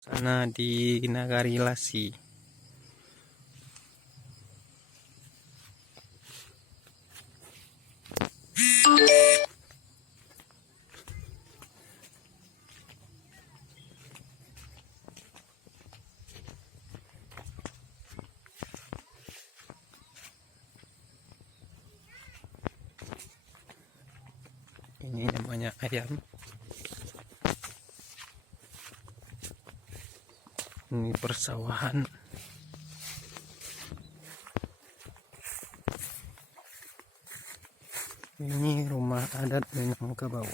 Sana di Nagari Lasi. Ini namanya ayam. Ini persawahan. Ini rumah adat Minangkabau.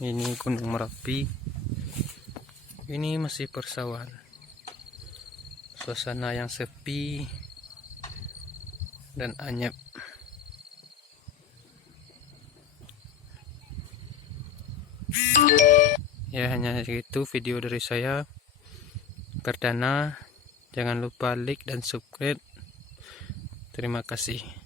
Ini Gunung Merapi. Ini masih persawahan. Suasana yang sepi dan anyep. Ya, hanya segitu video dari saya perdana. Jangan lupa like dan subscribe. Terima kasih.